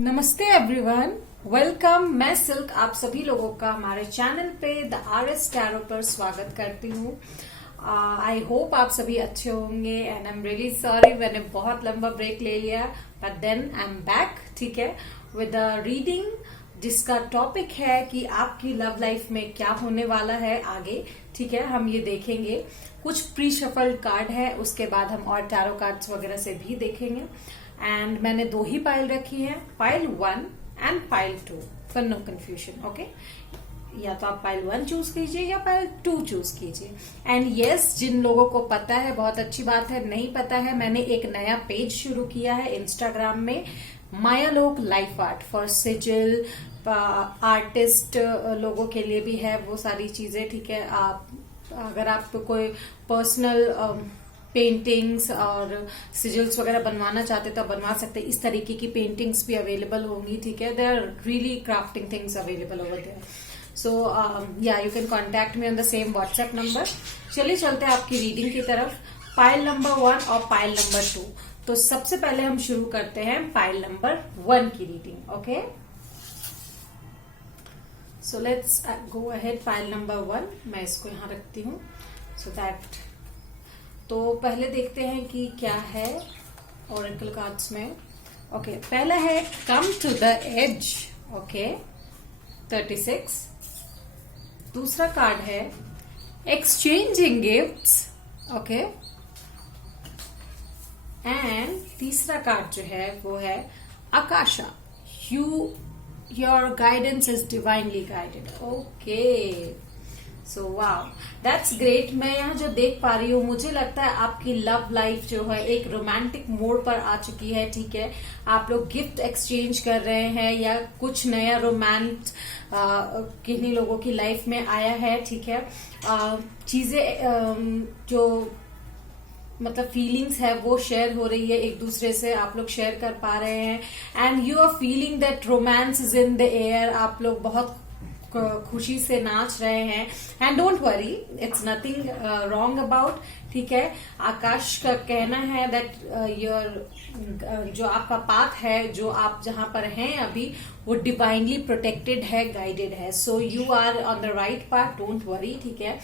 नमस्ते everyone, welcome. मैं silk आप सभी लोगों का हमारे चैनल पे द RS टैरो पर स्वागत करती हूँ। आई होप आप सभी अच्छे होंगे and I am really sorry, मैंने बहुत लंबा ब्रेक ले लिया, but then I am back, ठीक है, विद अ रीडिंग जिसका टॉपिक है कि आपकी लव लाइफ में क्या होने वाला है आगे। ठीक है, हम ये देखेंगे। कुछ प्री शफल्ड कार्ड है, उसके बाद हम और टैरो कार्ड्स वगैरह से भी देखेंगे। एंड मैंने दो ही पाइल रखी है, pile 1 and pile 2 for no confusion. Okay, या तो आप पाइल 1 चूज कीजिए या पाइल 2 चूज कीजिए। एंड यस, जिन लोगों को पता है बहुत अच्छी बात है, नहीं पता है, मैंने एक नया पेज शुरू किया है इंस्टाग्राम में, मायालोक लाइफ आर्ट फॉर सिजिल आर्टिस्ट लोगों के लिए भी है वो सारी चीजें। ठीक है, आप अगर आप कोई पर्सनल पेंटिंग्स और सिजल्स वगैरह बनवाना चाहते तो बनवा सकते हैं। इस तरीके की पेंटिंग्स भी अवेलेबल होंगी। ठीक है, they are really crafting things available over there. So yeah you can contact me on the same WhatsApp number. चलिए चलते हैं आपकी रीडिंग की तरफ, पाइल नंबर 1 और पाइल नंबर 2। तो सबसे पहले हम शुरू करते हैं पाइल नंबर 1 की reading. Okay, so let's go ahead. Pile number 1 मैं इसको यहां रखती हूँ सो दैट। तो पहले देखते हैं कि क्या है ओरेकल कार्ड्स में। ओके, पहला है come to the edge. Okay, 36। दूसरा कार्ड है एक्सचेंजिंग गिफ्ट्स। ओके, एंड तीसरा कार्ड जो है वो है Akasha, your guidance is divinely guided. Okay, so wow, that's great. मैं यहाँ जो देख पा रही हूँ, मुझे लगता है आपकी लव लाइफ जो है एक रोमांटिक मोड पर आ चुकी है। ठीक है, आप लोग गिफ्ट एक्सचेंज कर रहे हैं या कुछ नया रोमांस किन्हीं लोगों की लाइफ में आया है। ठीक है, चीजें जो मतलब फीलिंग्स है वो शेयर हो रही है एक दूसरे से, आप लोग शेयर कर पा रहे हैं। And you are feeling that romance is in the air. आप लोग बहुत खुशी से नाच रहे हैं। And don't worry, it's nothing wrong about. ठीक है, आकाश का कहना है दैट जो आपका पाथ है, जो आप जहां पर हैं अभी, वो डिवाइनली प्रोटेक्टेड है, गाइडेड है। So you are on the right path, don't worry. ठीक है,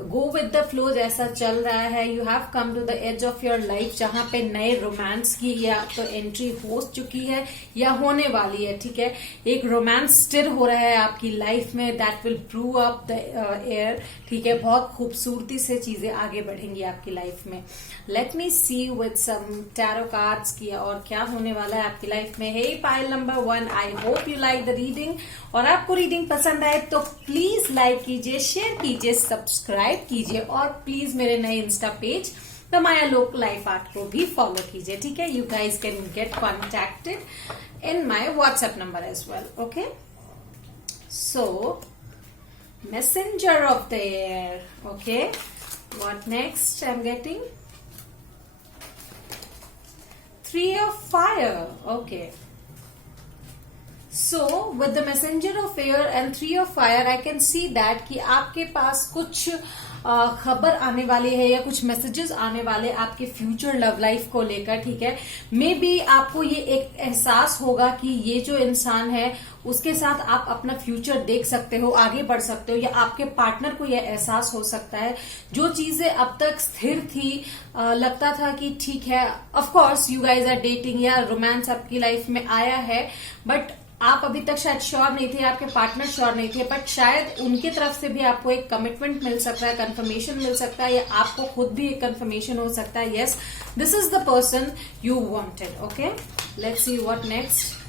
गो विद द फ्लो, जैसा चल रहा है। You have come to the edge of your life, जहां पे नए रोमांस की या तो एंट्री हो चुकी है या होने वाली है। ठीक है, एक रोमांस स्टिर हो रहा है आपकी लाइफ में, that will brew up the air. ठीक है, बहुत खूबसूरती से चीजें आगे बढ़ेंगी आपकी लाइफ में। Let me see with some tarot cards की और क्या होने वाला है आपकी लाइफ में। Hey pile number 1, I hope you like the reading. और आपको रीडिंग पसंद आए तो प्लीज लाइक कीजिए, शेयर कीजिए, सब्सक्राइब कीजिए और प्लीज मेरे नए insta page the Mayalok life art को भी फॉलो कीजिए। ठीक है, you guys can get contacted in my WhatsApp number as well. Okay, so messenger of the air. Okay, what next I'm getting? 3 of fire. Okay, so with the messenger of air and 3 of fire I can see that कि आपके पास कुछ खबर आने वाली है या कुछ messages आने वाले आपके फ्यूचर लव लाइफ को लेकर। ठीक है, मे बी आपको ये एक एहसास होगा कि ये जो इंसान है उसके साथ आप अपना फ्यूचर देख सकते हो, आगे बढ़ सकते हो, या आपके पार्टनर को यह एहसास हो सकता है जो चीजें अब तक स्थिर थी, लगता था कि ठीक है, of course you guys are dating या रोमांस आपकी लाइफ में आया है, बट आप अभी तक शायद श्योर नहीं थे, आपके पार्टनर श्योर नहीं थे, बट शायद उनके तरफ से भी आपको एक कमिटमेंट मिल सकता है, कंफर्मेशन मिल सकता है, या आपको खुद भी एक कंफर्मेशन हो सकता है, yes this is the person you wanted. Okay, let's see what next.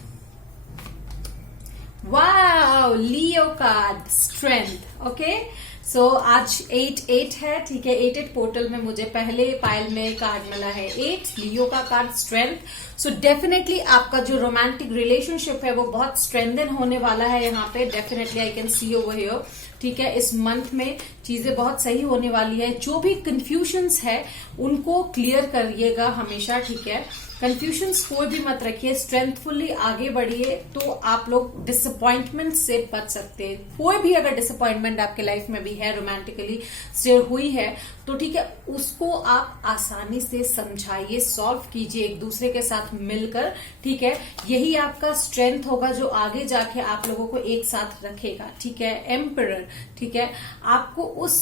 Wow, Leo card, strength. Okay, so आज 8-8 है। ठीक है, 8-8 पोर्टल में मुझे पहले पाइल में कार्ड मिला है 8, लियो का कार्ड, स्ट्रेंथ। सो डेफिनेटली आपका जो रोमांटिक रिलेशनशिप है वो बहुत स्ट्रेंथन होने वाला है यहाँ पे। Definitely I can see over here. ठीक है, इस मंथ में चीजें बहुत सही होने वाली है। जो भी कंफ्यूजन्स है उनको क्लियर करिएगा हमेशा। ठीक है, कंफ्यूजन्स कोई भी मत रखिए, स्ट्रेंथफुली आगे बढ़िए, तो आप लोग डिसअपॉइंटमेंट से बच सकते हैं। कोई भी अगर डिसअपॉइंटमेंट आपके लाइफ में भी है, रोमांटिकली स्टेयर हुई है, तो ठीक है, उसको आप आसानी से समझाइए, सॉल्व कीजिए एक दूसरे के साथ मिलकर, ठीक है। यही आपका स्ट्रेंथ होगा जो आगे जाके आप लोगों को एक साथ रखेगा, ठीक है। एम्परर, ठीक है, आपको उस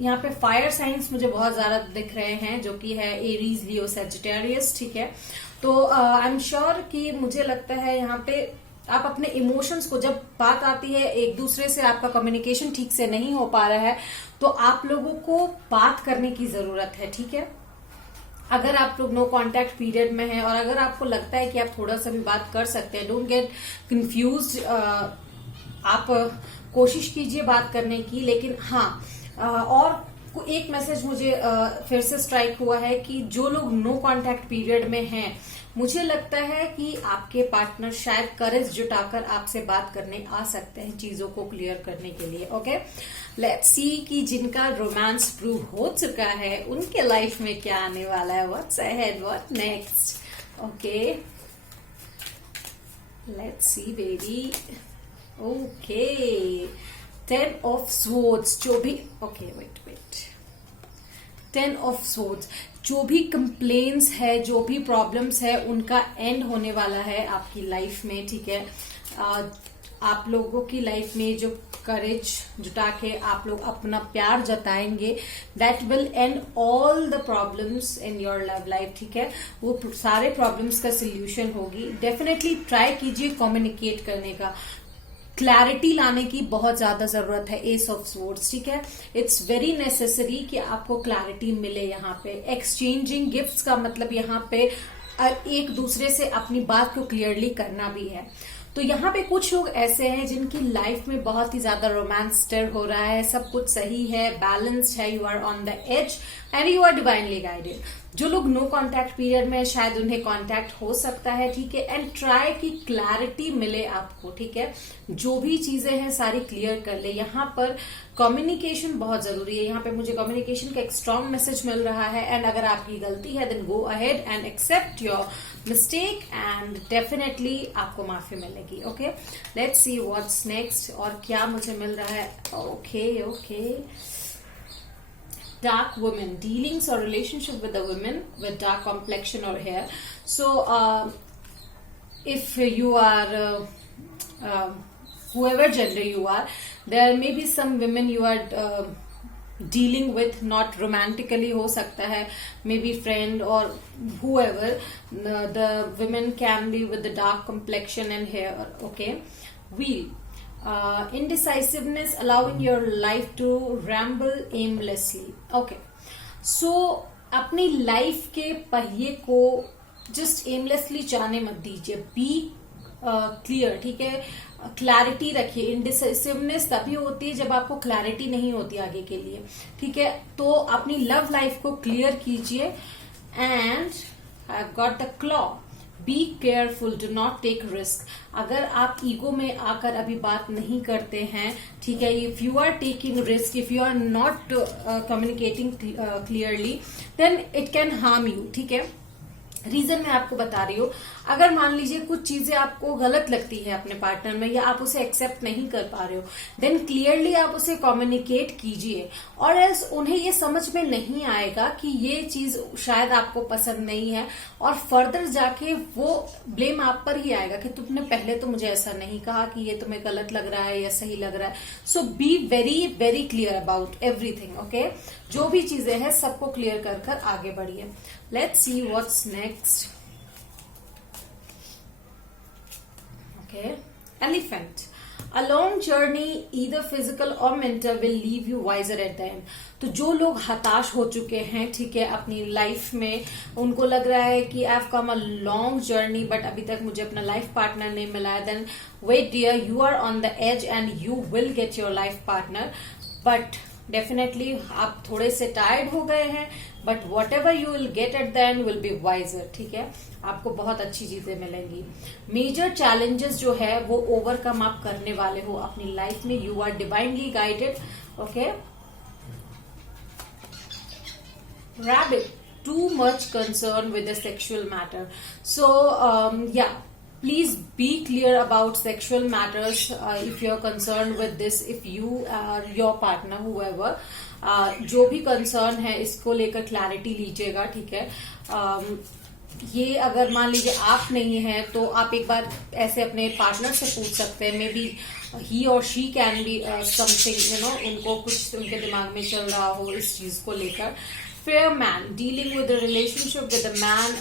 यहाँ पे फायर साइंस मुझे बहुत ज्यादा दिख रहे हैं, जो कि है एरीज, लियो, सेजिटेरियस, ठीक है। तो आई एम श्योर कि मुझे लगता है यहाँ पे आप अपने इमोशंस को, जब बात आती है एक दूसरे से आपका कम्युनिकेशन ठीक से नहीं हो पा रहा है, तो आप लोगों को बात करने की जरूरत है, ठीक है। अगर आप लोग नो कांटेक्ट पीरियड में हैं और अगर आपको लगता है कि आप थोड़ा सा भी बात कर सकते हैं, डोंट गेट कंफ्यूज्ड, आप कोशिश कीजिए बात करने की। लेकिन हाँ, और एक मैसेज मुझे फिर से स्ट्राइक हुआ है कि जो लोग नो कांटेक्ट पीरियड में हैं, मुझे लगता है कि आपके पार्टनर शायद करेज जुटाकर आपसे बात करने आ सकते हैं चीजों को क्लियर करने के लिए। ओके, लेट्स सी कि जिनका रोमांस प्रूव हो चुका है उनके लाइफ में क्या आने वाला है, what's ahead, what next. Okay, let's C baby. Okay, 10 of swords, जो भी, ओके वेट 10 ऑफ स्वॉर्ड्स, जो भी कंप्लेन्स है, जो भी प्रॉब्लम्स है, उनका एंड होने वाला है आपकी लाइफ में, ठीक है। आप लोगों की लाइफ में जो करेज जुटा के आप लोग अपना प्यार जताएंगे, that will end all the problems in your love life, ठीक है। वो सारे प्रॉब्लम्स का सोल्यूशन होगी। डेफिनेटली ट्राई कीजिए कम्युनिकेट करने का, क्लैरिटी लाने की बहुत ज्यादा जरूरत है। एस ऑफ स्वॉर्ड्स, ठीक है, इट्स वेरी नेसेसरी कि आपको क्लैरिटी मिले। यहाँ पे एक्सचेंजिंग गिफ्ट्स का मतलब यहाँ पे एक दूसरे से अपनी बात को क्लियरली करना भी है। तो यहाँ पे कुछ लोग ऐसे हैं जिनकी लाइफ में बहुत ही ज्यादा रोमांस स्टर हो रहा है, सब कुछ सही है, बैलेंस्ड है, you are on the edge and you are divinely guided. जो लोग नो कांटेक्ट पीरियड में, शायद उन्हें कांटेक्ट हो सकता है, ठीक है। एंड ट्राई की क्लैरिटी मिले आपको, ठीक है। जो भी चीजें हैं सारी क्लियर कर ले। यहाँ पर कम्युनिकेशन बहुत जरूरी है। यहाँ पे मुझे कम्युनिकेशन का एक स्ट्रॉन्ग मैसेज मिल रहा है। एंड अगर आपकी गलती है then go ahead and accept your mistake and definitely आपको माफी मिलेगी। Okay, let's see what's next, और क्या मुझे मिल रहा है। Okay, dark women, dealings or relationship with a woman with dark complexion or hair. So if you are whoever gender you are, there may be some women you are dealing with, not romantically हो सकता है, maybe friend or whoever. The women can be with the dark complexion and hair. Okay, wheel. Indecisiveness, allowing your life to ramble aimlessly. Okay, so अपनी life के पहिए को just aimlessly जाने मत दीजिए, बी क्लियर, ठीक है। क्लैरिटी रखिए। इंडिसिसिवनेस तभी होती है जब आपको क्लैरिटी नहीं होती आगे के लिए, ठीक है। तो अपनी लव लाइफ को क्लियर कीजिए। And I got the claw, be careful, do not take risk. अगर आप ईगो में आकर अभी बात नहीं करते हैं, ठीक है, if you are taking risk, if you are not communicating clearly, then it can harm you, ठीक है। रीजन मैं आपको बता रही हूँ। अगर मान लीजिए कुछ चीजें आपको गलत लगती है अपने पार्टनर में, या आप उसे एक्सेप्ट नहीं कर पा रहे हो, देन क्लियरली आप उसे कम्युनिकेट कीजिए। और एल्स उन्हें ये समझ में नहीं आएगा कि ये चीज शायद आपको पसंद नहीं है, और फर्दर जाके वो ब्लेम आप पर ही आएगा कि तुमने पहले तो मुझे ऐसा नहीं कहा कि ये तुम्हें गलत लग रहा है या सही लग रहा है। So be very very clear about everything. Okay, जो भी चीजें हैं सबको क्लियर कर कर आगे बढ़िए। Let's see what's next. Okay, elephant. A long journey, either physical or mental, will leave you wiser at the end. तो जो लोग हताश हो चुके हैं, ठीक है, अपनी लाइफ में, उनको लग रहा है कि I have come a long journey but अभी तक मुझे अपना लाइफ पार्टनर नहीं मिला है, then wait dear, you are on the edge and you will get your life partner. But definitely आप थोड़े से टायर्ड हो गए हैं, but whatever you will get at the end will be wiser, ठीक है। आपको बहुत अच्छी चीजें मिलेंगी। मेजर चैलेंजेस जो है वो ओवरकम आप करने वाले हो अपनी लाइफ में। You are divinely guided. Okay, rabbit, too much concerned with the sexual matter. So yeah, please be clear about sexual matters if you're concerned with this. If you or your partner, whoever, जो भी concern है इसको लेकर clarity लीजिएगा, ठीक है. ये अगर मान लीजिए आप नहीं है तो आप एक बार ऐसे अपने पार्टनर से पूछ सकते हैं. मे बी ही और शी कैन बी समथिंग, उनको कुछ उनके दिमाग में चल रहा हो इस चीज को लेकर. Fair man, dealing with a relationship with a man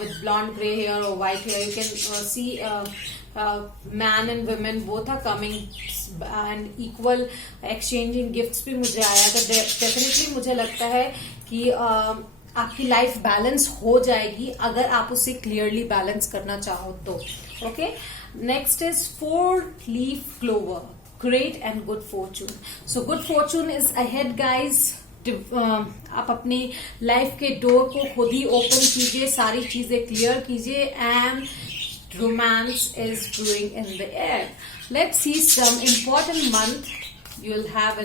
with blonde gray hair or white hair, you can see man and women both are coming and equal exchanging gifts भी मुझे आया. तो डेफिनेटली मुझे लगता है कि आपकी लाइफ बैलेंस हो जाएगी अगर आप उसे क्लियरली बैलेंस करना चाहो तो. Okay, next is 4-leaf clover, great and good fortune. So good fortune is ahead, guys. आप अपनी लाइफ के डोर को खुद ही ओपन कीजिए, सारी चीजें क्लियर कीजिए, and romance is brewing in the air. Let's see some important month you will have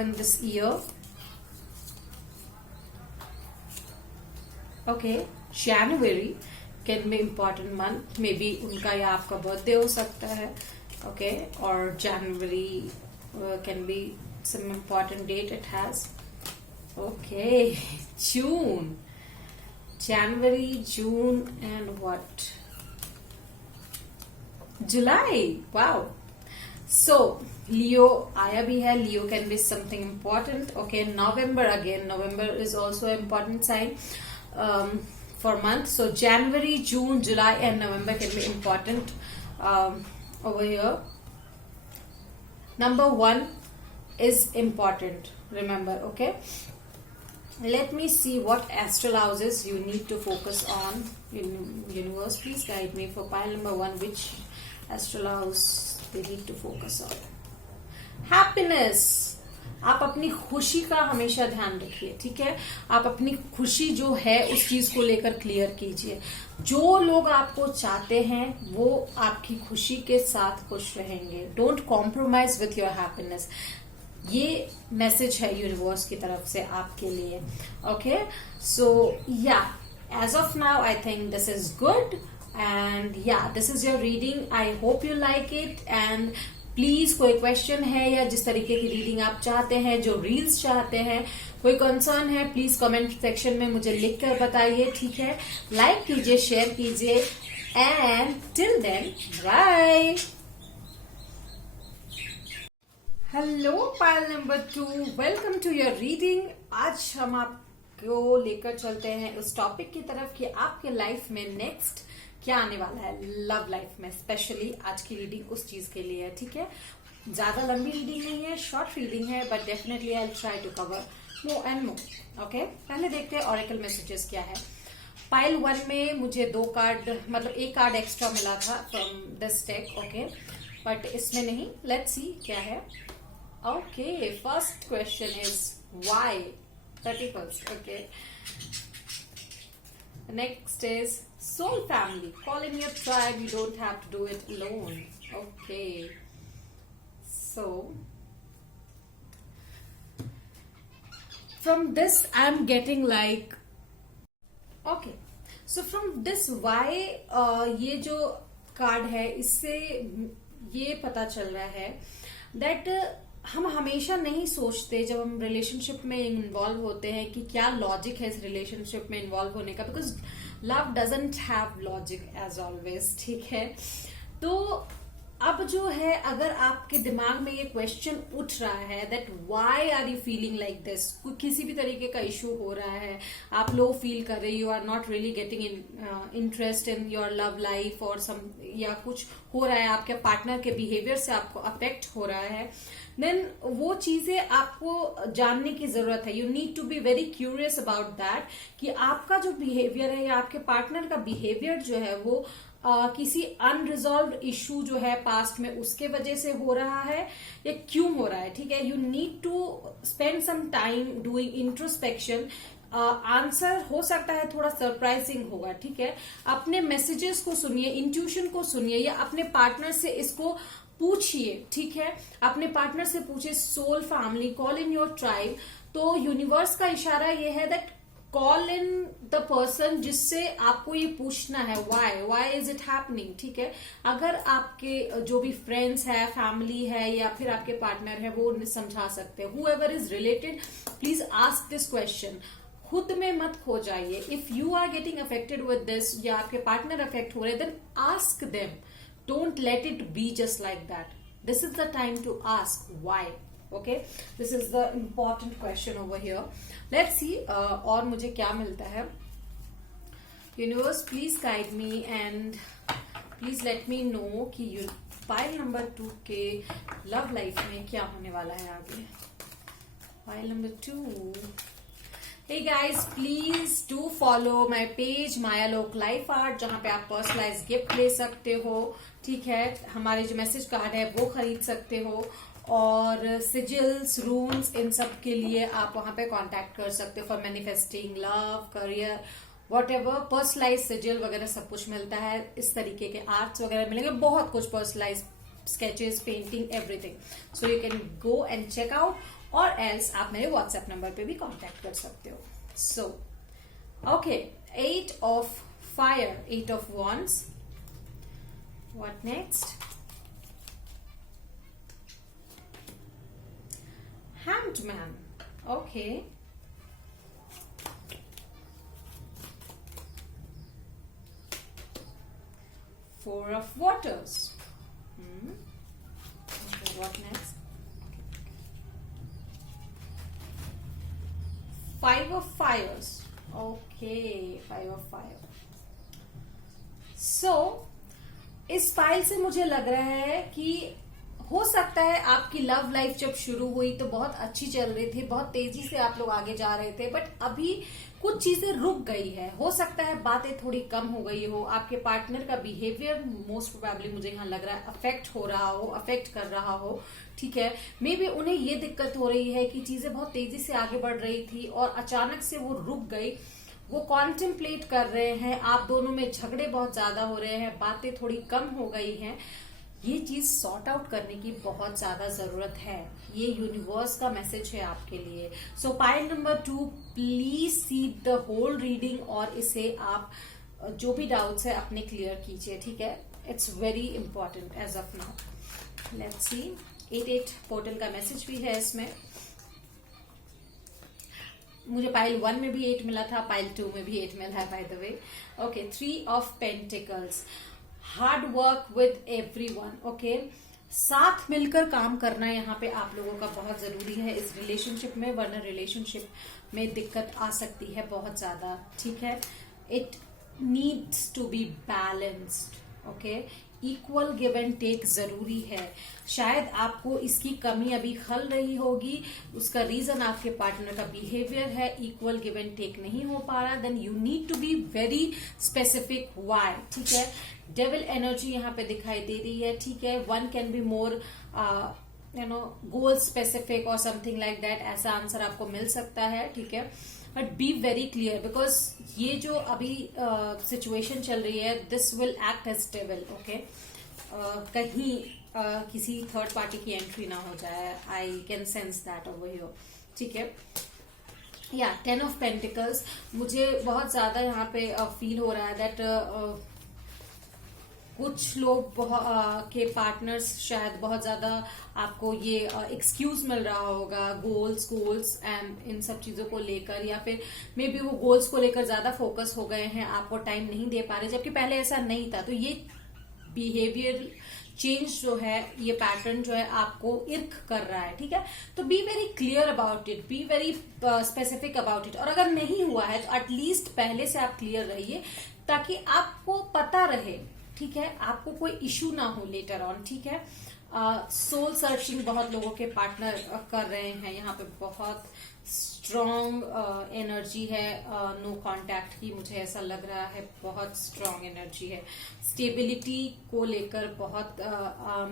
in this year. Okay, January can be important month. Maybe उनका या आपका बर्थडे हो सकता है. Okay, or January can be some important date it has. Okay, June, January, June, and what? July. Wow. So Leo आया भी है. Leo can be something important. Okay, November again. November is also an important sign for month. So January, June, July, and November can be important. Over here, number 1 is important, remember. Okay, let me see what astral houses you need to focus on. Universe, please guide me for pile number 1, which astral house they need to focus on. Happiness. आप अपनी खुशी का हमेशा ध्यान रखिए, ठीक है. आप अपनी खुशी जो है उस चीज को लेकर क्लियर कीजिए. जो लोग आपको चाहते हैं वो आपकी खुशी के साथ खुश रहेंगे. Don't compromise with your happiness. ये मैसेज है यूनिवर्स की तरफ से आपके लिए. Okay, so yeah as of now I think this is good, and yeah this is your reading. I hope you like it, and please कोई question है या जिस तरीके की रीडिंग आप चाहते हैं, जो रील्स चाहते हैं, कोई कंसर्न है, प्लीज कमेंट सेक्शन में मुझे लिख कर बताइए, ठीक है. लाइक कीजिए, शेयर कीजिए, and till then bye. Hello pile number 2, welcome to your reading. आज हम आपको लेकर चलते हैं उस टॉपिक की तरफ कि आपके लाइफ में नेक्स्ट क्या आने वाला है लव लाइफ में. स्पेशली आज की रीडिंग उस चीज के लिए है, ठीक है. ज्यादा लंबी रीडिंग नहीं है, शॉर्ट रीडिंग है, but definitely I will try to cover more and more. Okay, पहले देखते हैं ऑरेकल मैसेजेस क्या है. पाइल 1 में मुझे 2 कार्ड, मतलब 1 कार्ड एक्स्ट्रा मिला था from this deck. Okay, but इसमें नहीं. लेट्स सी क्या है. Okay, first question is why 31st. Okay, next is soul family. Call in your tribe. You don't have to do it alone. Okay, so from this I'm getting like, okay, so from this why ये जो card है इससे ये पता चल रहा है that हम हमेशा नहीं सोचते जब हम रिलेशनशिप में इन्वॉल्व होते हैं कि क्या लॉजिक है इस रिलेशनशिप में इन्वॉल्व होने का, because love doesn't have logic as always, ठीक है. तो अब जो है अगर आपके दिमाग में ये क्वेश्चन उठ रहा है that why are you feeling like this, किसी भी तरीके का इशू हो रहा है, आप लो फील कर रहे, you are not really getting interest in your love life और सम, या कुछ हो रहा है आपके पार्टनर के बिहेवियर से आपको अफेक्ट हो रहा है, देन वो चीजें आपको जानने की जरूरत है. You need to be very curious about that कि आपका जो बिहेवियर है या आपके पार्टनर का बिहेवियर जो है वो किसी अनरिजॉल्व इशू जो है पास्ट में उसके वजह से हो रहा है या क्यों हो रहा है, ठीक है. You need to spend some time doing introspection. Answer हो सकता है थोड़ा सरप्राइजिंग होगा, ठीक है. अपने मैसेजेस को सुनिए, इंट्यूशन को सुनिए, या अपने पार्टनर से इसको पूछिए, ठीक है, अपने पार्टनर से पूछिए, soul family, call in your tribe. तो यूनिवर्स का इशारा ये है that call in the person जिससे आपको ये पूछना है वाई इज इट हैपनिंग, ठीक है। अगर आपके जो भी फ्रेंड्स है, फैमिली है, या फिर आपके पार्टनर है, वो समझा सकते हैं। However is related, please ask this question. खुद में मत खो जाइए। If you are getting affected with this, या आपके पार्टनर अफेक्ट हो रहे, then ask them. Don't let it be just like that. This is the time to ask why. Okay, this is the important question over here. Let's see और मुझे क्या मिलता है। Universe please guide me and please let me no कि pile number 2 के love life में क्या होने वाला है आगे। Pile number 2। Hey guys, please do follow my page Mayalok life art, जहां पे आप पर्सनलाइज गिफ्ट ले सकते हो, ठीक है। हमारे जो मैसेज कार्ड है वो खरीद सकते हो, और सिजिल्स, रून्स, इन सब के लिए आप वहां पे कांटेक्ट कर सकते हो for manifesting love, career, whatever. Personalise sigil वगैरह सब कुछ मिलता है। इस तरीके के आर्ट्स वगैरह मिलेंगे, बहुत कुछ, personalize sketches, painting, everything. So you can go and check out, और एल्स आप मेरे व्हाट्सएप नंबर पे भी कांटेक्ट कर सकते हो। So okay, 8 of fire, 8 of wands. What next? Hanged man. Okay. 4 of waters. Okay, what next? 5 of fires. Okay, 5 of fire. So, इस file से मुझे लग रहा है कि हो सकता है आपकी लव लाइफ जब शुरू हुई तो बहुत अच्छी चल रही थी, बहुत तेजी से आप लोग आगे जा रहे थे, बट अभी कुछ चीजें रुक गई है। हो सकता है बातें थोड़ी कम हो गई हो, आपके पार्टनर का बिहेवियर मोस्ट प्रोबेबली मुझे यहाँ लग रहा है अफेक्ट हो रहा हो, अफेक्ट कर रहा हो, ठीक है। मे बी उन्हें ये दिक्कत हो रही है कि चीजें बहुत तेजी से आगे बढ़ रही थी और अचानक से वो रुक गई। वो कॉन्टेम्पलेट कर रहे हैं, आप दोनों में झगड़े बहुत ज्यादा हो रहे हैं, बातें थोड़ी कम हो गई हैं। ये चीज सॉर्ट आउट करने की बहुत ज्यादा जरूरत है। ये यूनिवर्स का मैसेज है आपके लिए। So pile number 2, please see the whole reading, और इसे आप जो भी डाउट्स है अपने क्लियर कीजिए, ठीक है। It's very important as of now. Let's see, 8 portal का मैसेज भी है इसमें। मुझे पाइल 1 में भी 8 मिला था, पाइल 2 में भी 8 मिला है, by the way. Okay, 3 of pentacles, hard work with everyone. Okay, साथ मिलकर काम करना यहाँ पे आप लोगों का बहुत जरूरी है इस रिलेशनशिप में, वरना रिलेशनशिप में दिक्कत आ सकती है बहुत ज्यादा, ठीक है। It needs to be balanced. Okay, equal give and take जरूरी है। शायद आपको इसकी कमी अभी खल रही होगी, उसका रीजन आपके पार्टनर का बिहेवियर है, इक्वल गिव एंड टेक नहीं हो पा रहा। Then you need to be very specific why, ठीक है। डेविल एनर्जी यहाँ पे दिखाई दे रही है, ठीक है। One can be more goal specific और समथिंग लाइक दैट, ऐसा आंसर आपको मिल सकता है, ठीक है। But be very clear, because ये जो अभी सिचुएशन चल रही है, this will act as devil. Okay, कहीं किसी थर्ड पार्टी की एंट्री ना हो जाए, I can sense that over here, ठीक है। या 10 ऑफ पेंटिकल्स, मुझे बहुत ज्यादा यहाँ पे फील हो रहा है दैट कुछ लोग के पार्टनर्स शायद बहुत ज्यादा आपको ये एक्सक्यूज मिल रहा होगा गोल्स एंड इन सब चीजों को लेकर, या फिर मे बी वो गोल्स को लेकर ज्यादा फोकस हो गए हैं, आपको टाइम नहीं दे पा रहे, जबकि पहले ऐसा नहीं था। तो ये बिहेवियर चेंज जो है, ये पैटर्न जो है आपको इर्क कर रहा है, ठीक है। तो B very clear about it, B very specific about it. और अगर नहीं हुआ है तो एटलीस्ट पहले से आप क्लियर रहिए, ताकि आपको पता रहे, ठीक है, आपको कोई इश्यू ना हो लेटर ऑन, ठीक है। सोल सर्चिंग बहुत लोगों के पार्टनर कर रहे हैं, यहाँ पे बहुत स्ट्रॉन्ग एनर्जी है नो कांटेक्ट की, मुझे ऐसा लग रहा है बहुत स्ट्रॉन्ग एनर्जी है। स्टेबिलिटी को लेकर बहुत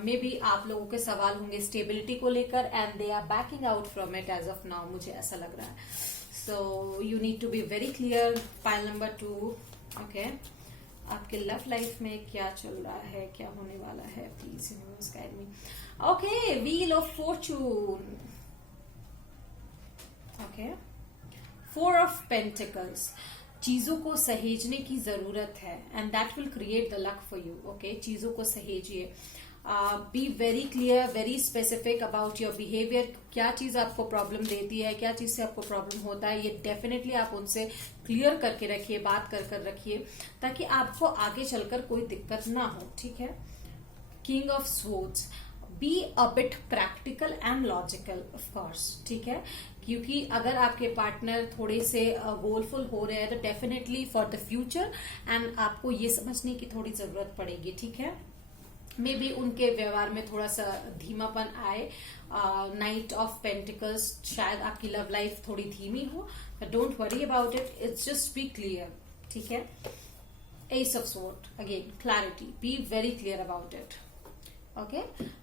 मे बी आप लोगों के सवाल होंगे स्टेबिलिटी को लेकर, and they are backing out from it as of now, मुझे ऐसा लग रहा है। So you need to be very clear. Pile number 2, okay. आपके लव लाइफ में क्या चल रहा है, क्या होने वाला है, please universe guide me. Okay, wheel of fortune, okay, 4 of pentacles. चीजों को सहेजने की जरूरत है and that will create the luck for you. Okay, चीजों को सहेजिए, be very clear, very specific about your behaviour. क्या चीज आपको प्रॉब्लम देती है, क्या चीज से आपको प्रॉब्लम होता है, ये डेफिनेटली आप उनसे क्लियर करके रखिए, बात कर रखिए, ताकि आपको आगे चलकर कोई दिक्कत ना हो। ठीक है। King of swords, B a bit practical and logical of course. ठीक है, क्योंकि अगर आपके पार्टनर थोड़े से गोलफुल हो रहे हैं तो definitely for the future and आपको ये समझने की थोड़ी जरूरत पड़ेगी। ठीक है, मे बी उनके व्यवहार में थोड़ा सा धीमापन आए। नाइट ऑफ पेंटिकल्स, शायद आपकी लव लाइफ थोड़ी धीमी हो, but don't worry about it, it's just be clear. ठीक है। S of sword, again clarity, B very clear about it. Okay,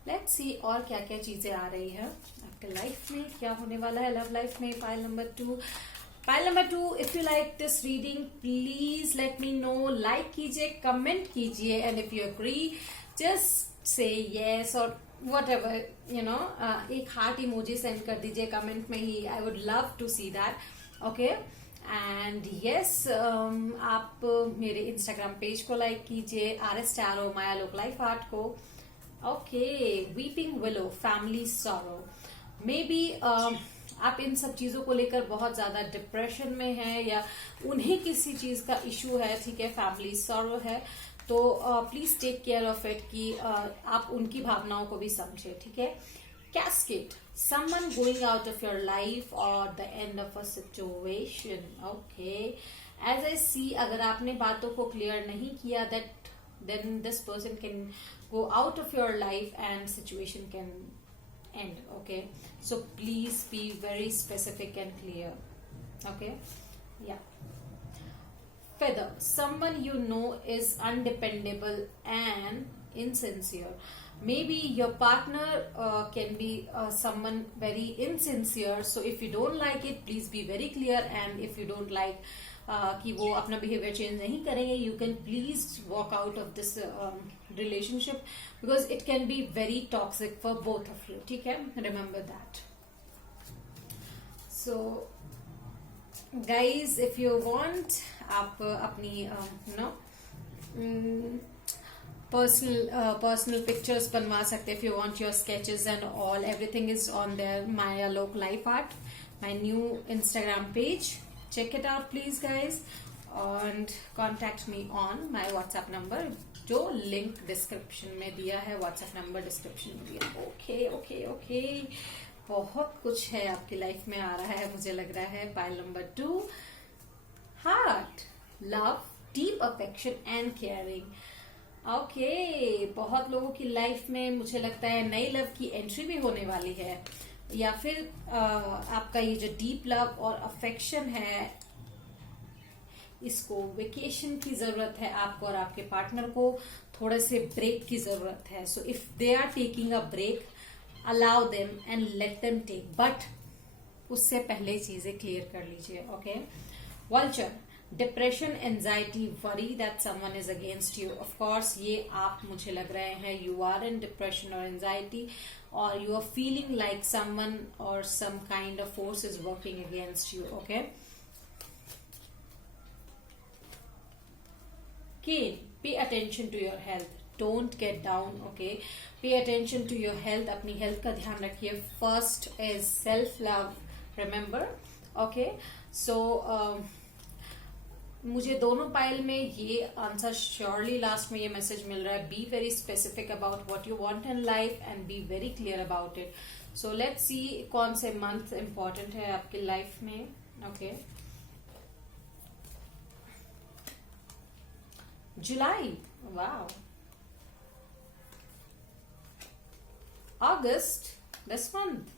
let's see और क्या क्या चीजें आ रही है आपके लाइफ में, क्या होने वाला है लव लाइफ में। Pile number 2, pile number 2, if you like this reading please let me know, like कीजिए, कमेंट कीजिए, and if you agree just say yes और वट एवर यू नो, एक हार्ट इमोजी सेंड कर दीजिए comment में ही, I would love to see that. Okay, and yes, आप मेरे इंस्टाग्राम पेज को लाइक कीजिए, RS Tarot Maya Lok life art को। Okay, weeping willow, family sorrow, may be आप इन सब चीजों को लेकर बहुत ज्यादा डिप्रेशन में हैं या उन्हें किसी चीज का इश्यू है। ठीक है, फैमिली सॉरो है, तो please take care of it कि आप उनकी भावनाओं को भी समझे। ठीक है। Cascade, someone going out of your life और the end of a situation. Okay, as I see, अगर आपने बातों को क्लियर नहीं किया that then this person can go out of your life and situation can end. Okay, so please be very specific and clear. Okay, yeah. Feather, someone you know is undependable and insincere. Maybe your partner can be someone very insincere, so if you don't like it, please be very clear, and if you don't like कि वो अपना behaviour change नहीं करेंगे, you can please walk out of this relationship because it can be very toxic for both of you. ठीक है, remember that. So guys, if you want, आप अपनी no personal pictures बनवा सकते हैं। If you want your sketches and all, everything is on there Maya Lok life art, my new Instagram page. Check it out please guys and contact me on my WhatsApp number जो link description में दिया है, WhatsApp number description में दिया। Okay, बहुत कुछ है आपकी लाइफ में आ रहा है मुझे लग रहा है। Pile number 2, heart, love, deep affection and caring. Okay, बहुत लोगों की लाइफ में मुझे लगता है नई लव की एंट्री भी होने वाली है, या फिर आपका ये जो डीप लव और अफेक्शन है, इसको वेकेशन की जरूरत है आपको और आपके पार्टनर को थोड़े से ब्रेक की जरूरत है। So if they are taking a break, allow them and let them take, but उससे पहले चीजें क्लियर कर लीजिए। Okay, vulture, depression, anxiety, worry that someone is against you. Of course ये आप मुझे लग रहे हैं यू आर इन डिप्रेशन और एंजाइटी, और you are feeling like someone or some kind of force is working against you. Okay, Cain, pay attention to your health, don't get down. Okay, pay attention to your health, अपनी health का ध्यान रखिए। First is self love, remember. Okay, so मुझे दोनों pile में ये answer surely last में ये मैसेज मिल रहा है, be very specific about what you want in life and be very clear about it. So let's see कौन से मंथ इंपॉर्टेंट है आपकी लाइफ में। Okay, July, wow, August, this month,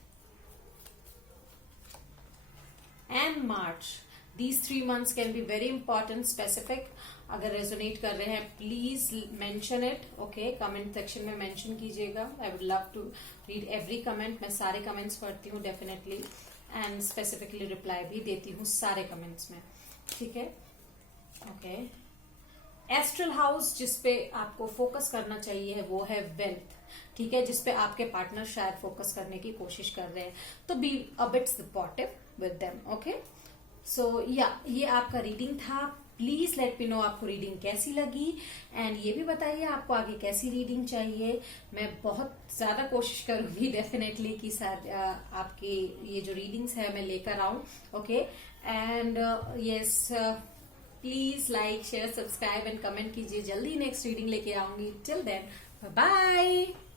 and March. These 3 months can be very important, specific. अगर resonate कर रहे हैं please mention it. Okay, comment section में मेंशन कीजिएगा। I would love to read every comment. मैं सारे comments पढ़ती हूँ डेफिनेटली, एंड स्पेसिफिकली रिप्लाई भी देती हूँ सारे कमेंट्स में। ठीक है, ओके, एस्ट्रल हाउस जिसपे आपको फोकस करना चाहिए वो है वेल्थ, ठीक है, जिसपे आपके पार्टनर शायद फोकस करने की कोशिश कर रहे हैं, तो be a bit supportive with them, okay. So yeah ये आपका रीडिंग था। प्लीज लेट मी नो आपको रीडिंग कैसी लगी, एंड ये भी बताइए आपको आगे कैसी रीडिंग चाहिए। मैं बहुत ज्यादा कोशिश करूंगी डेफिनेटली कि आपके ये जो रीडिंग्स है मैं लेकर आऊं, okay. And yes, please like share subscribe and comment कीजिए। जल्दी नेक्स्ट रीडिंग लेके आऊंगी। Till then bye bye.